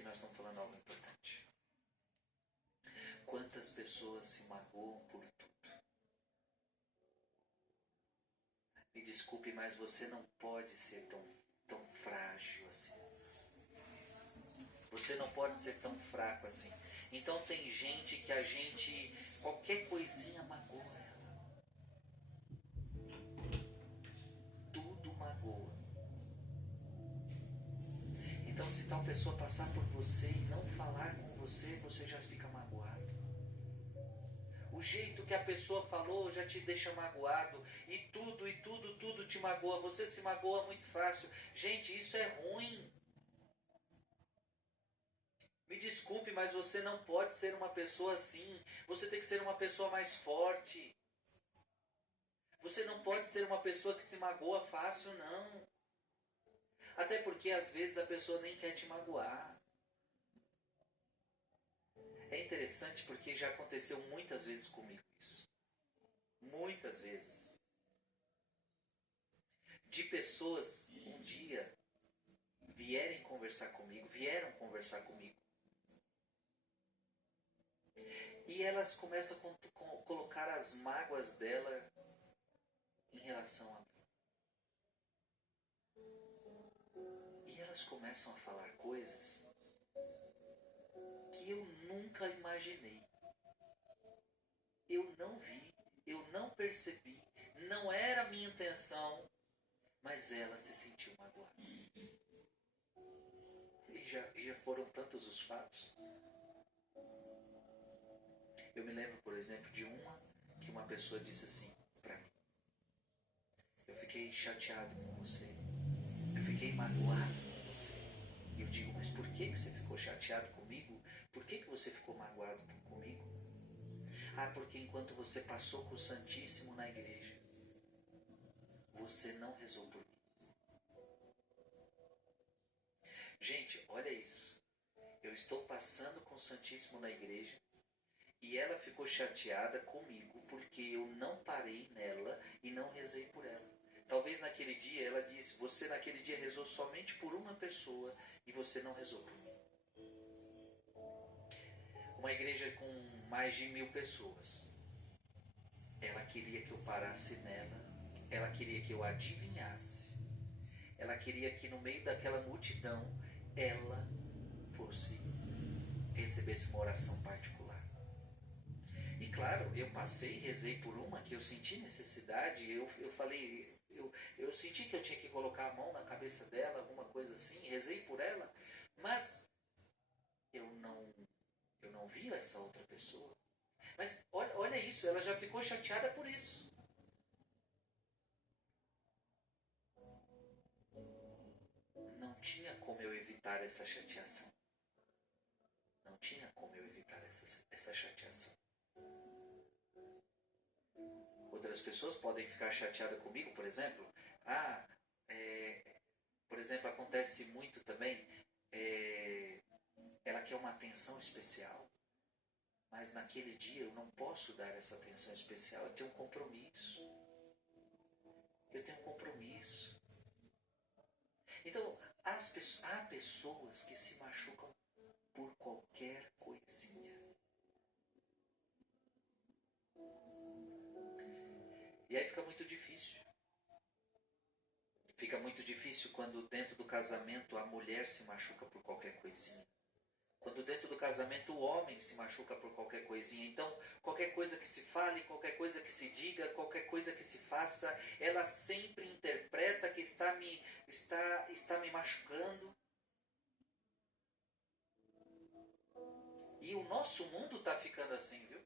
Aqui nós estamos falando algo importante. Quantas pessoas se magoam por tudo? Me desculpe, mas você não pode ser tão frágil assim. Você não pode ser tão fraco assim. Então tem gente que a gente, qualquer coisinha magoa ela. Tudo magoa. Então se tal pessoa passar por você e não falar com você, você já fica magoado. O jeito que a pessoa falou já te deixa magoado. E tudo te magoa. Você se magoa muito fácil. Gente, isso é ruim. Me desculpe, mas você não pode ser uma pessoa assim. Você tem que ser uma pessoa mais forte. Você não pode ser uma pessoa que se magoa fácil, não. Até porque às vezes a pessoa nem quer te magoar. É interessante porque já aconteceu muitas vezes comigo isso. Muitas vezes. De pessoas um dia vieram conversar comigo. E elas começam a colocar as mágoas dela em relação a mim. E elas começam a falar coisas que eu nunca imaginei. Eu não vi, eu não percebi, não era a minha intenção, mas ela se sentiu magoada. E já foram tantos os fatos. Eu me lembro, por exemplo, de que uma pessoa disse assim para mim: eu fiquei chateado com você, eu fiquei magoado com você. E eu digo: mas por que você ficou chateado comigo? Por que você ficou magoado comigo? Ah, porque enquanto você passou com o Santíssimo na igreja, você não rezou por mim. Gente, olha isso. Eu estou passando com o Santíssimo na igreja e ela ficou chateada comigo porque eu não parei nela e não rezei por ela. Talvez naquele dia ela disse: você naquele dia rezou somente por uma pessoa e você não rezou por mim. Uma igreja com mais de 1000 pessoas. Ela queria que eu parasse nela, ela queria que eu adivinhasse, ela queria que no meio daquela multidão ela recebesse uma oração particular. E claro, eu passei, rezei por uma que eu senti necessidade, eu falei, eu senti que eu tinha que colocar a mão na cabeça dela, alguma coisa assim, rezei por ela, mas eu não vi essa outra pessoa. Mas olha isso, ela já ficou chateada por isso. Não tinha como eu evitar essa chateação. Não tinha como eu evitar essa chateação. Outras pessoas podem ficar chateadas comigo, por exemplo. Ah, por exemplo, acontece muito também. Ela quer uma atenção especial. Mas naquele dia eu não posso dar essa atenção especial. Eu tenho um compromisso. Eu tenho um compromisso. Então, há pessoas que se machucam por qualquer coisinha. E aí fica muito difícil. Fica muito difícil quando dentro do casamento a mulher se machuca por qualquer coisinha. Quando dentro do casamento o homem se machuca por qualquer coisinha. Então, qualquer coisa que se fale, qualquer coisa que se diga, qualquer coisa que se faça, ela sempre interpreta que está me machucando. E o nosso mundo está ficando assim, viu?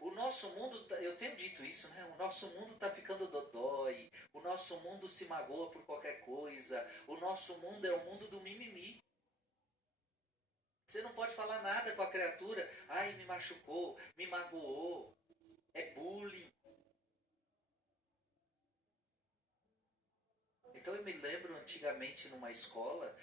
O nosso mundo, eu tenho dito isso, né? O nosso mundo está ficando dodói. O nosso mundo se magoa por qualquer coisa. O nosso mundo é o mundo do mimimi. Você não pode falar nada com a criatura. Ai, me machucou, me magoou. É bullying. Então eu me lembro antigamente numa escola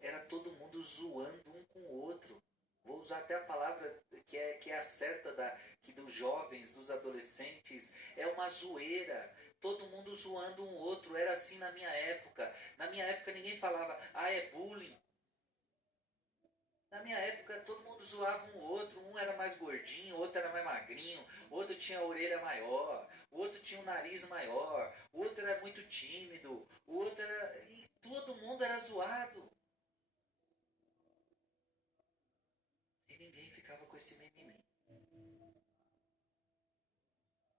era todo mundo zoando um com o outro. Vou usar até a palavra que é a certa que dos jovens, dos adolescentes, é uma zoeira. Todo mundo zoando um outro. Era assim na minha época. Na minha época ninguém falava, ah, é bullying. Na minha época, todo mundo zoava um outro. Um era mais gordinho, o outro era mais magrinho, o outro tinha a orelha maior, o outro tinha o nariz maior, o outro era muito tímido, o outro era... E todo mundo era zoado. E ninguém ficava com esse mimimi.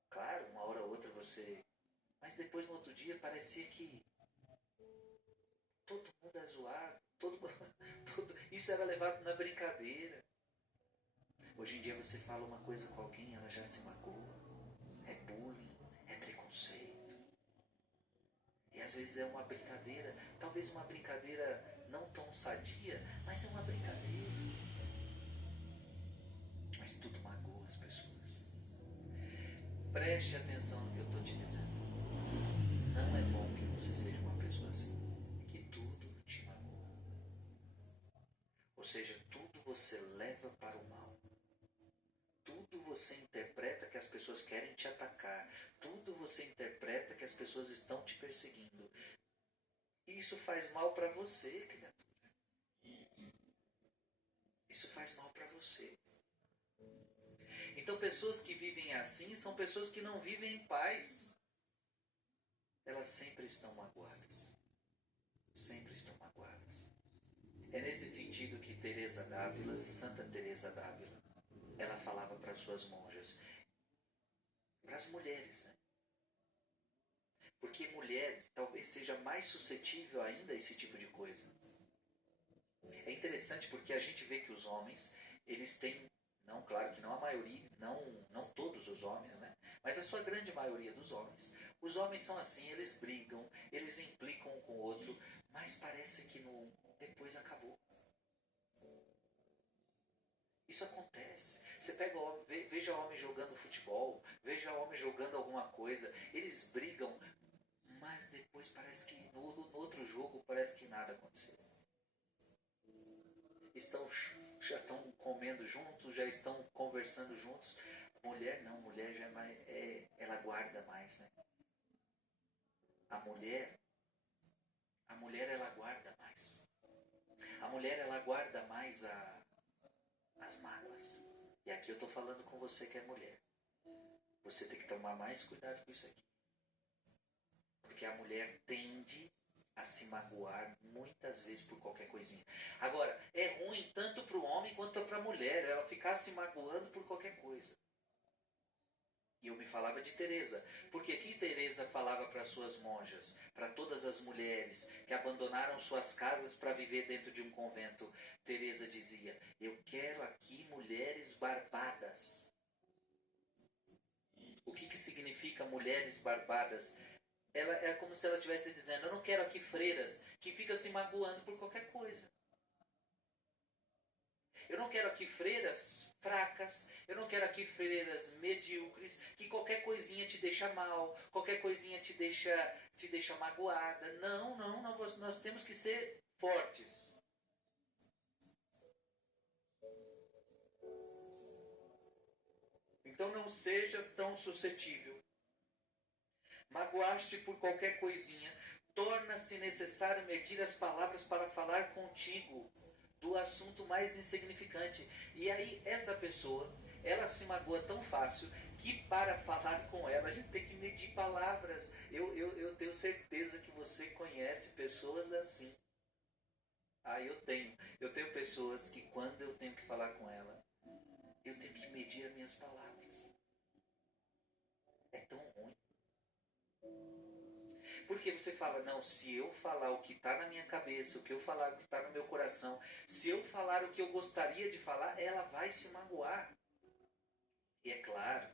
Claro, uma hora ou outra você... Mas depois, no outro dia, parecia que todo mundo é zoado. Isso era levado na brincadeira. Hoje em dia você fala uma coisa com alguém, ela já se magoa. É bullying, é preconceito. E às vezes é uma brincadeira, talvez uma brincadeira não tão sadia, mas é uma brincadeira. Mas tudo magoa as pessoas. Preste atenção no que eu estou te dizendo. Não é bom que você seja uma pessoa assim, que tudo te magoa. Ou seja, tudo você leva para o mal. Tudo você interpreta que as pessoas querem te atacar. Tudo você interpreta que as pessoas estão te perseguindo. E isso faz mal para você, criatura. Isso faz mal para você. Então, pessoas que vivem assim são pessoas que não vivem em paz. Elas sempre estão magoadas. Sempre estão magoadas. É nesse sentido que Teresa d'Ávila, Santa Teresa d'Ávila, ela falava para as suas monjas, para as mulheres, né? Porque mulher talvez seja mais suscetível ainda a esse tipo de coisa. É interessante porque a gente vê que os homens, eles têm, não, claro que não a maioria, não todos os homens, né? Mas a sua grande maioria dos homens. Os homens são assim, eles brigam, eles implicam um com o outro, mas parece que depois acabou. Isso acontece. Você pega veja homem jogando futebol, veja homem jogando alguma coisa, eles brigam, mas depois parece que no outro jogo parece que nada aconteceu. Já estão comendo juntos, já estão conversando juntos. Mulher não, mulher já ela guarda mais, né? A mulher, a mulher ela guarda mais. A mulher ela guarda mais as mágoas. E aqui eu estou falando com você que é mulher. Você tem que tomar mais cuidado com isso aqui. Porque a mulher tende a se magoar muitas vezes por qualquer coisinha. Agora, é ruim tanto para o homem quanto para a mulher ela ficar se magoando por qualquer coisa. E eu me falava de Teresa, porque que Teresa falava para suas monjas, para todas as mulheres que abandonaram suas casas para viver dentro de um convento. Teresa dizia: eu quero aqui mulheres barbadas. O que significa mulheres barbadas? Ela é como se ela estivesse dizendo: eu não quero aqui freiras que ficam se magoando por qualquer coisa. Eu não quero aqui freiras fracas, eu não quero aqui freiras medíocres, que qualquer coisinha te deixa mal, qualquer coisinha te deixa magoada. Não, nós temos que ser fortes. Então não sejas tão suscetível. Magoaste por qualquer coisinha, torna-se necessário medir as palavras para falar contigo do assunto mais insignificante. E aí essa pessoa, ela se magoa tão fácil que para falar com ela a gente tem que medir palavras. Eu tenho certeza que você conhece pessoas assim. Eu tenho pessoas que quando eu tenho que falar com ela, eu tenho que medir as minhas palavras. É tão ruim. Porque você fala, não, se eu falar o que está na minha cabeça, o que eu falar o que está no meu coração, se eu falar o que eu gostaria de falar, ela vai se magoar. E é claro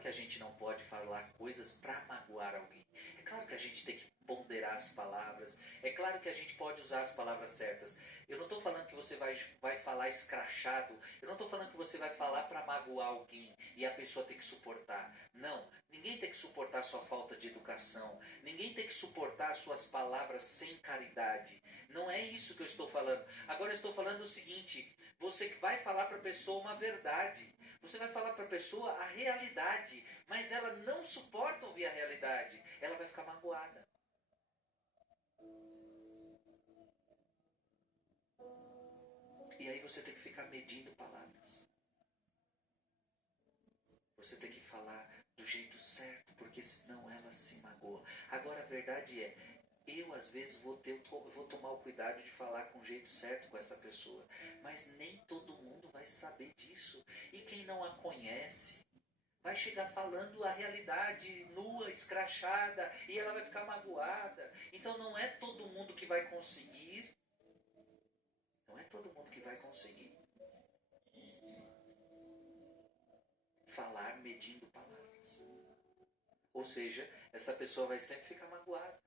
que a gente não pode falar coisas para magoar alguém. É claro que a gente tem que ponderar as palavras. É claro que a gente pode usar as palavras certas. Eu não estou falando que você vai falar escrachado. Eu não estou falando que você vai falar para magoar alguém e a pessoa tem que suportar. Não. Ninguém tem que suportar sua falta de educação. Ninguém tem que suportar suas palavras sem caridade. Não é isso que eu estou falando. Agora eu estou falando o seguinte: você vai falar para a pessoa uma verdade. Você vai falar para a pessoa a realidade, mas ela não suporta ouvir a realidade. Ela vai ficar magoada. E aí você tem que ficar medindo palavras. Você tem que falar do jeito certo, porque senão ela se magoa. Agora a verdade é, eu às vezes vou tomar o cuidado de falar com o jeito certo com essa pessoa, mas nem todo mundo vai saber disso. E quem não a conhece vai chegar falando a realidade nua, escrachada, e ela vai ficar magoada. Então não é todo mundo que vai conseguir. Não é todo mundo que vai conseguir falar medindo palavras. Ou seja, essa pessoa vai sempre ficar magoada.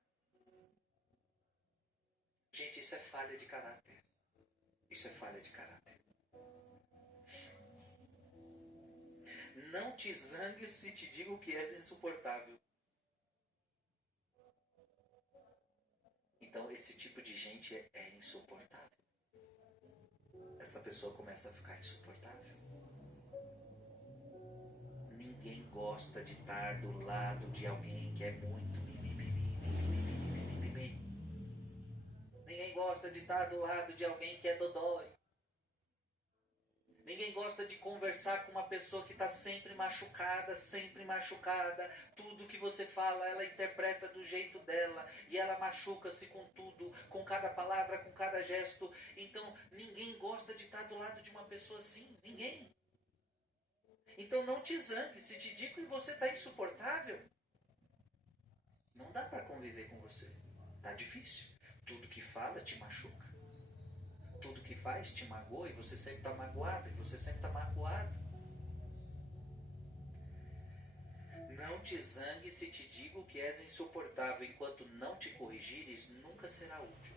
Gente, isso é falha de caráter. Isso é falha de caráter. Não te zangues se te digo que és insuportável. Então, esse tipo de gente é insuportável. Essa pessoa começa a ficar insuportável. Ninguém gosta de estar do lado de alguém que é muito mimimi. Ninguém gosta de estar do lado de alguém que é dodói. Ninguém gosta de conversar com uma pessoa que está sempre machucada, sempre machucada. Tudo que você fala, ela interpreta do jeito dela. E ela machuca-se com tudo, com cada palavra, com cada gesto. Então, ninguém gosta de estar do lado de uma pessoa assim. Ninguém. Então, não te zangue. Se te digo que você está insuportável, não dá para conviver com você. Está difícil. Tudo que fala te machuca. Tudo que faz te magoa e você sempre está magoado, e você sempre está magoado. Não te zangue se te digo que és insuportável, enquanto não te corrigires, nunca será útil.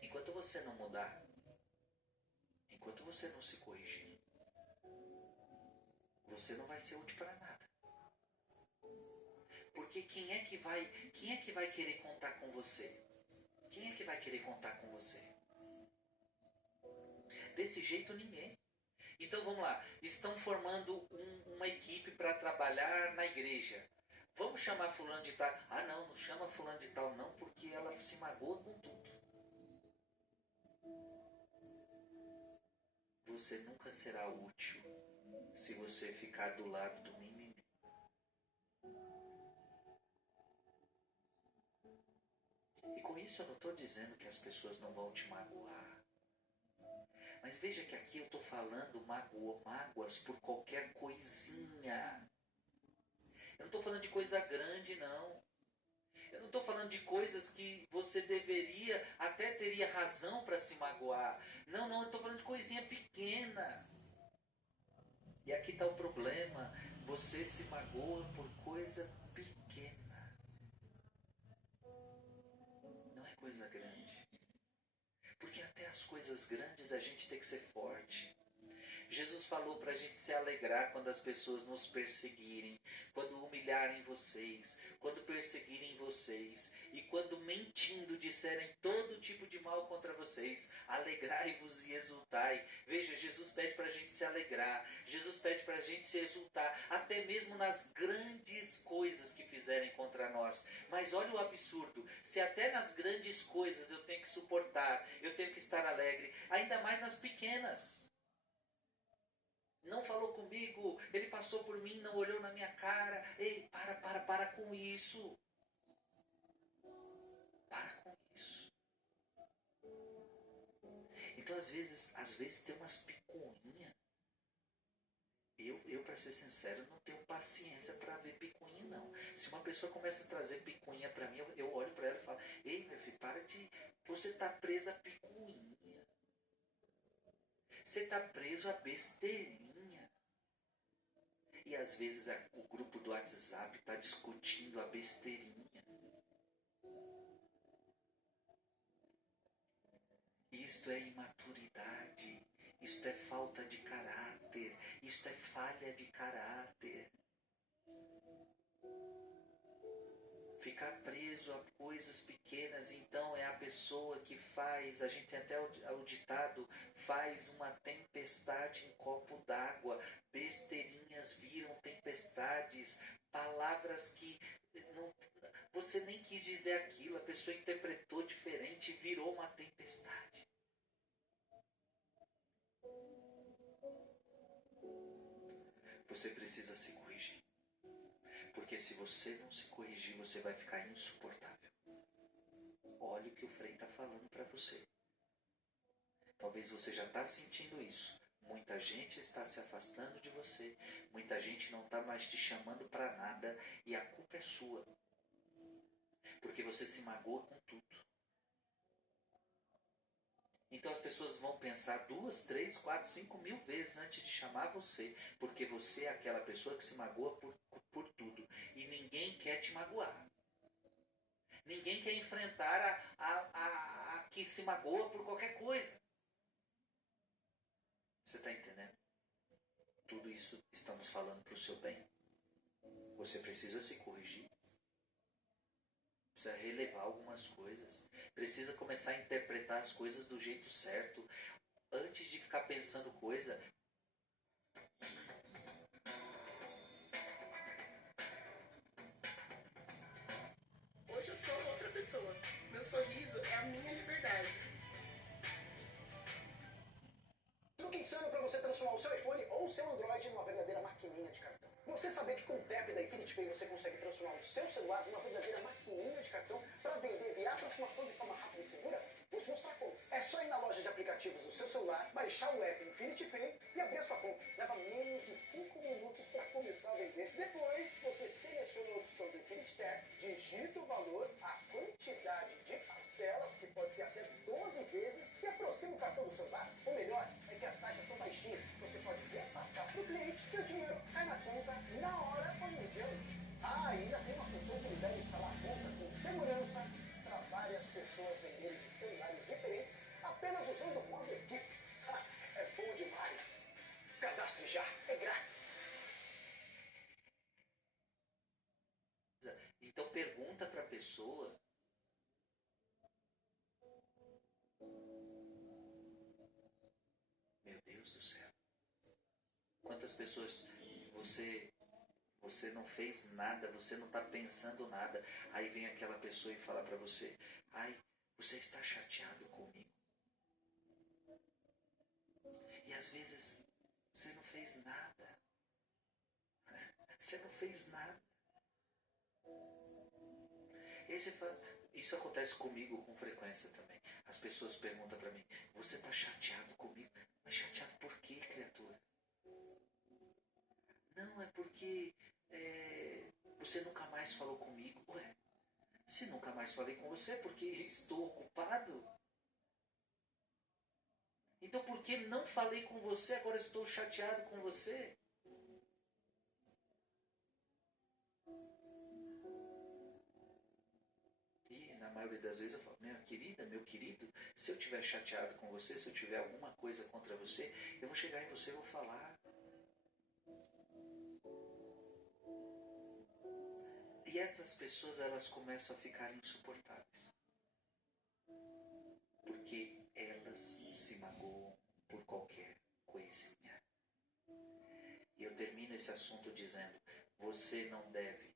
Enquanto você não mudar, enquanto você não se corrigir, você não vai ser útil para nada. Porque quem é que vai querer contar com você? Quem é que vai querer contar com você? Desse jeito ninguém. Então vamos lá, estão formando uma equipe para trabalhar na igreja. Vamos chamar fulano de tal. Ah não, não chama fulano de tal não, porque ela se magoa com tudo. Você nunca será útil se você ficar do lado do mimimi. E com isso eu não estou dizendo que as pessoas não vão te magoar. Mas veja que aqui eu estou falando mágoas por qualquer coisinha. Eu não estou falando de coisa grande, não. Eu não estou falando de coisas que você deveria, até teria razão para se magoar. Não, eu estou falando de coisinha pequena. E aqui está o problema. Você se magoa por coisa pequena. Não é coisa grande. Porque até as coisas grandes a gente tem que ser forte. Jesus falou para a gente se alegrar quando as pessoas nos perseguirem, quando humilharem vocês, quando perseguirem vocês e quando mentindo disserem todo tipo de mal contra vocês. Alegrai-vos e exultai. Veja, Jesus pede para a gente se alegrar, Jesus pede para a gente se exultar, até mesmo nas grandes coisas que fizerem contra nós. Mas olha o absurdo, se até nas grandes coisas eu tenho que suportar, eu tenho que estar alegre, ainda mais nas pequenas. Não falou comigo, ele passou por mim, não olhou na minha cara. Ei, para com isso. Para com isso. Então, às vezes tem umas picuinhas. Eu para ser sincero, não tenho paciência para ver picuinha, não. Se uma pessoa começa a trazer picuinha para mim, eu olho para ela e falo, ei, meu filho, para de... Você está preso a picuinha. Você está preso a besteirinha. E às vezes o grupo do WhatsApp está discutindo a besteirinha. Isto é imaturidade, isto é falta de caráter, isto é falha de caráter. Ficar preso a coisas pequenas, então é a pessoa que faz, a gente tem até o ditado, faz uma tempestade em copo d'água, besteirinhas viram tempestades, palavras que não, você nem quis dizer aquilo, a pessoa interpretou diferente e virou uma tempestade. Você precisa se corrigir. Porque se você não se corrigir, você vai ficar insuportável. Olha o que o Frei está falando para você. Talvez você já está sentindo isso. Muita gente está se afastando de você. Muita gente não está mais te chamando para nada. E a culpa é sua. Porque você se magoa com tudo. Então as pessoas vão pensar 2, 3, 4, 5 mil vezes antes de chamar você. Porque você é aquela pessoa que se magoa por tudo. E ninguém quer te magoar. Ninguém quer enfrentar a que se magoa por qualquer coisa. Você está entendendo? Tudo isso estamos falando para o seu bem. Você precisa se corrigir. Precisa relevar algumas coisas. Precisa começar a interpretar as coisas do jeito certo. Antes de ficar pensando coisa. Hoje eu sou outra pessoa. Meu sorriso é a minha liberdade. Truque insano para você transformar o seu iPhone ou o seu Android numa verdadeira maquininha de cartão. Você sabia que com o tap da Infinity Pay você consegue transformar o seu celular numa verdadeira maquininha de cartão para vender via aproximação de forma rápida e segura? Vou te mostrar como. É só ir na loja de aplicativos do seu celular, baixar o app Infinity Pay e abrir a sua conta. Leva menos de 5 minutos para começar a vender. Depois, você seleciona a opção do Infinity Tap, digita o valor, a quantidade de parcelas, que pode ser até 12 vezes, e aproxima o cartão do celular. O melhor é que as taxas são baixinhas. Você pode repassar para o cliente e o dinheiro cai na conta na hora ou imediatamente. Ainda tem uma função que libera instalar a conta com segurança para várias pessoas venderem de celulares diferentes apenas usando o modo equipe. É bom demais. Cadastre já, é grátis. Então pergunta para a pessoa. Meu Deus do céu. Quantas pessoas você não fez nada, você não está pensando nada. Aí vem aquela pessoa e fala para você: ai, você está chateado comigo? E às vezes você não fez nada. Você não fez nada. Isso acontece comigo com frequência também. As pessoas perguntam para mim: você está chateado comigo? Mas chateado por quê, criatura? Não, é porque você nunca mais falou comigo. Ué, se nunca mais falei com você é porque estou ocupado. Então por que não falei com você, agora estou chateado com você? E na maioria das vezes eu falo: minha querida, meu querido, se eu estiver chateado com você, se eu tiver alguma coisa contra você, eu vou chegar em você e vou falar. E essas pessoas, elas começam a ficar insuportáveis. Porque elas se magoam por qualquer coisinha. E eu termino esse assunto dizendo: você não deve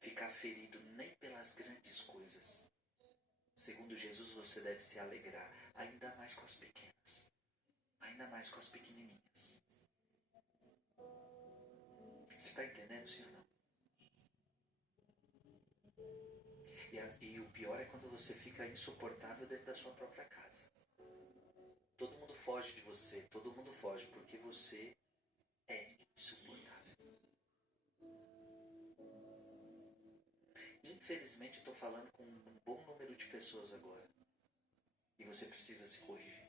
ficar ferido nem pelas grandes coisas. Segundo Jesus, você deve se alegrar ainda mais com as pequenas. Ainda mais com as pequenininhas. Você está entendendo, sim ou não? E o pior é quando você fica insuportável dentro da sua própria casa. Todo mundo foge de você, todo mundo foge porque você é insuportável. Infelizmente, eu estou falando com um bom número de pessoas agora. E você precisa se corrigir.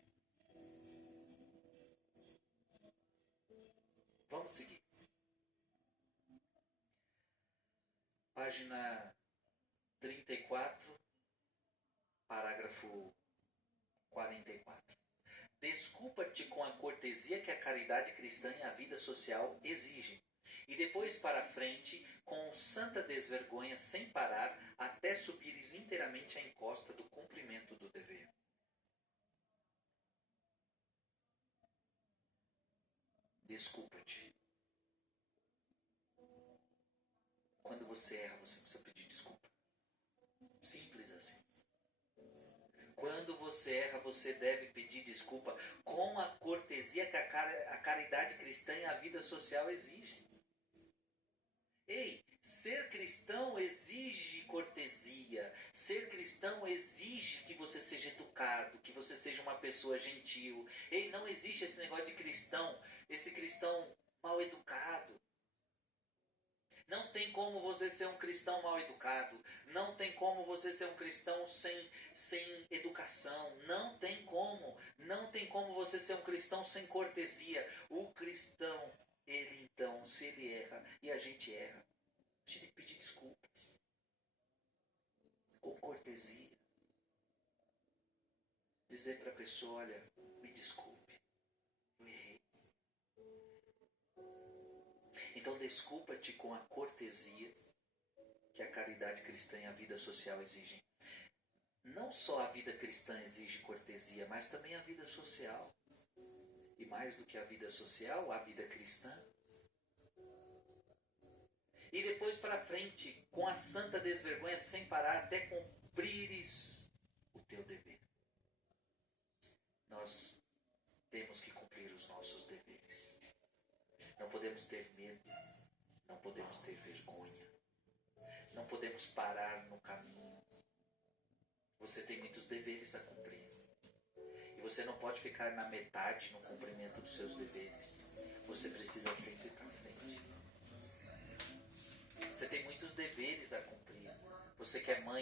Vamos seguir. Página 34, parágrafo 44. Desculpa-te com a cortesia que a caridade cristã e a vida social exigem. E depois para frente, com santa desvergonha, sem parar, até subires inteiramente a encosta do cumprimento do dever. Desculpa-te. Quando você erra, você precisa pedir desculpa. Simples assim. Quando você erra, você deve pedir desculpa com a cortesia que a caridade cristã e a vida social exigem. Ei, ser cristão exige cortesia. Ser cristão exige que você seja educado, que você seja uma pessoa gentil. Ei, não existe esse negócio de cristão, esse cristão mal educado. Não tem como você ser um cristão mal educado. Não tem como você ser um cristão sem educação. Não tem como. Não tem como você ser um cristão sem cortesia. O cristão, ele então, se ele erra, e a gente erra, a gente tem que pedir desculpas. Com cortesia. Dizer para a pessoa, olha, me desculpe, eu errei. Então desculpa-te com a cortesia que a caridade cristã e a vida social exigem. Não só a vida cristã exige cortesia, mas também a vida social. E mais do que a vida social, a vida cristã. E depois para frente, com a santa desvergonha, sem parar, até cumprires o teu dever. Nós temos que cumprir os nossos deveres. Não podemos ter medo, não podemos ter vergonha, não podemos parar no caminho. Você tem muitos deveres a cumprir. E você não pode ficar na metade no cumprimento dos seus deveres. Você precisa sempre ir para frente. Você tem muitos deveres a cumprir. Você que é mãe,